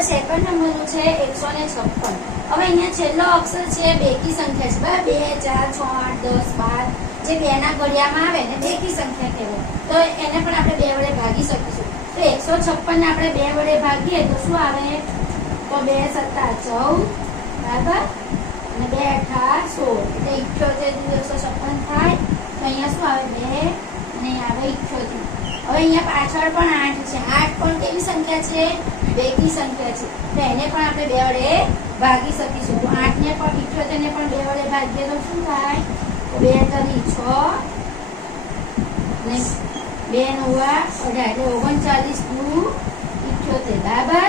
હવે સેકન્ડ નંબરનું છે 156. હવે અહીંયા છેલ્લો અક્ષર છે બેકી સંખ્યા છે, બરાબર? 2 4 6 8 10 12 જે બેના ઘડિયામાં આવે ને બેકી સંખ્યા કહેવાય. તો એને પણ આપણે 2 વડે ભાગી શકીશું. તો 156 ને આપણે 2 વડે ભાગીએ તો શું આવે? તો 2 × 7 = 14, બરાબર? અને 2 × 8 = 16 એટલે 78 × 156 થાય. તો અહીંયા શું આવે? 2 અને અહીંયા આવે 78. હવે અહીંયા પાછળ પણ 8 છે. 8 પણ કેવી સંખ્યા છે? બેકી સંખ્યા છે. તો એને પણ આપણે 2 વડે ભાગી શકીશું. તો 8 ને પણ 78 ને પણ 2 વડે ભાગીએ તો શું થાય? તો 2 × 3 = 6 અને 2 × 9 = 18 એટલે 39 × 78, બરાબર?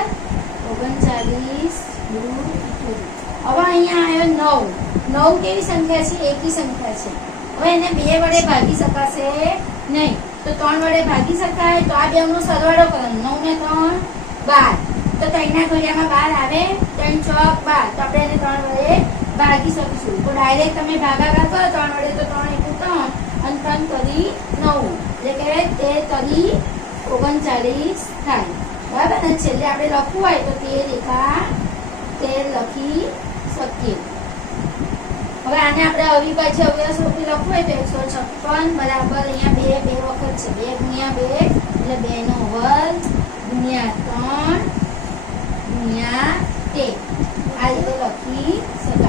39 × 78. હવે અહીંયા આવ્યો 9. 9 કેવી સંખ્યા છે? એકી સંખ્યા છે. હવે એને 2 વડે ભાગી શકાશે નહીં. તો 3 વડે ભાગી શકાય. તો આ બેનો સરવાળો કરવાનો. 9 ને 3 12. તો 3 ના ઘડિયામાં 12 આવે. 3 × 6 = 12. તો આપણે એને 3 વડે ભાગી શકીશું. તો ડાયરેક્ટ તમે ભાગાકાર કરો 3 વડે તો 3 × 3 અને 3 તરી 9 એટલે કે 13 તરી 39 થાય, બરાબર? અને છેલ્લે આપણે લખવું હોય તો 13 લખી શકીએ. હવે આને આપણે અવિભાજ્ય અવયવ સ્વરૂપે લખવું હોય તો 156 બરાબર અહીંયા 2 વખત છે. 2 × 2 એટલે 2 નો વર્ગ × 3 × 13 આ રીતે લખી શકીએ.